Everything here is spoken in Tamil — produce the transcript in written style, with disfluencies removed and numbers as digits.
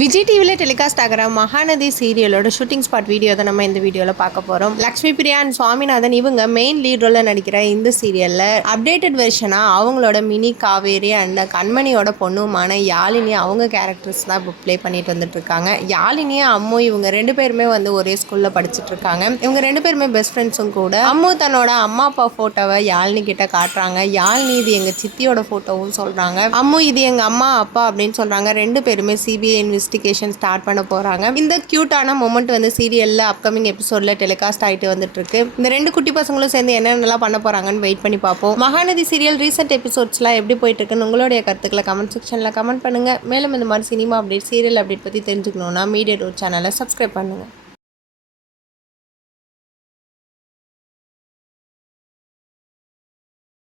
விஜய் டிவியில் டெலிகாஸ்ட் ஆகிற மகாநதி சீரியலோட ஷூட்டிங் ஸ்பாட் வீடியோ தான் நம்ம இந்த வீடியோவில் பார்க்க போகிறோம். லக்ஷ்மி பிரியா அண்ட் சுவாமிநாதன் இவங்க மெயின் லீட் ரோலில் நடிக்கிற இந்த சீரியலில் அப்டேட்டட் வெர்ஷனாக அவங்களோட மினி காவேரி அண்ட் கண்மணியோட பொண்ணுமான யாழினி அவங்க கேரக்டர்ஸ் தான் இப்போ ப்ளே பண்ணிட்டு வந்துட்டு இருக்காங்க. யாழினியும் அம்மு இவங்க ரெண்டு பேருமே ஒரே ஸ்கூலில் படிச்சுட்டு இருக்காங்க. இவங்க ரெண்டு பேருமே பெஸ்ட் ஃப்ரெண்ட்ஸும் கூட. அம்மு தன்னோட அம்மா அப்பா ஃபோட்டோவை யாழினி கிட்ட காட்டுறாங்க. யாழினி இது எங்கள் சித்தியோட ஃபோட்டோவும் சொல்கிறாங்க. அம்மு இது எங்கள் அம்மா அப்பா அப்படின்னு சொல்கிறாங்க. ரெண்டு பேருமே சிபிஐ இன்வெஸ்டிகேஷன் ஸ்டார்ட் பண்ண போகிறாங்க. இந்த க்யூட்டான மொமெண்ட் சீரியலில் அப்கமிங் எபிசோடில் டெலிகாஸ்ட் ஆகிட்டு வந்துட்டு இருக்கு. இந்த ரெண்டு குட்டி பசங்களும் சேர்ந்து என்னென்னலாம் பண்ண போகிறாங்கன்னு வெயிட் பண்ணி பார்ப்போம். மகாநதி சீரியல் ரீசெண்ட் எபிசோட்ஸ்லாம் எப்படி போயிட்டு இருக்குன்னு உங்களுடைய கருத்துக்களை கமெண்ட் செக்ஷனில் கமெண்ட் பண்ணுங்கள். மேலும் இந்த மாதிரி சினிமா அப்டேட் சீரியல் அப்டேட் பற்றி தெரிஞ்சுக்கணுன்னா மீடியா டோர் சேனலை சப்ஸ்கிரைப் பண்ணுங்கள்.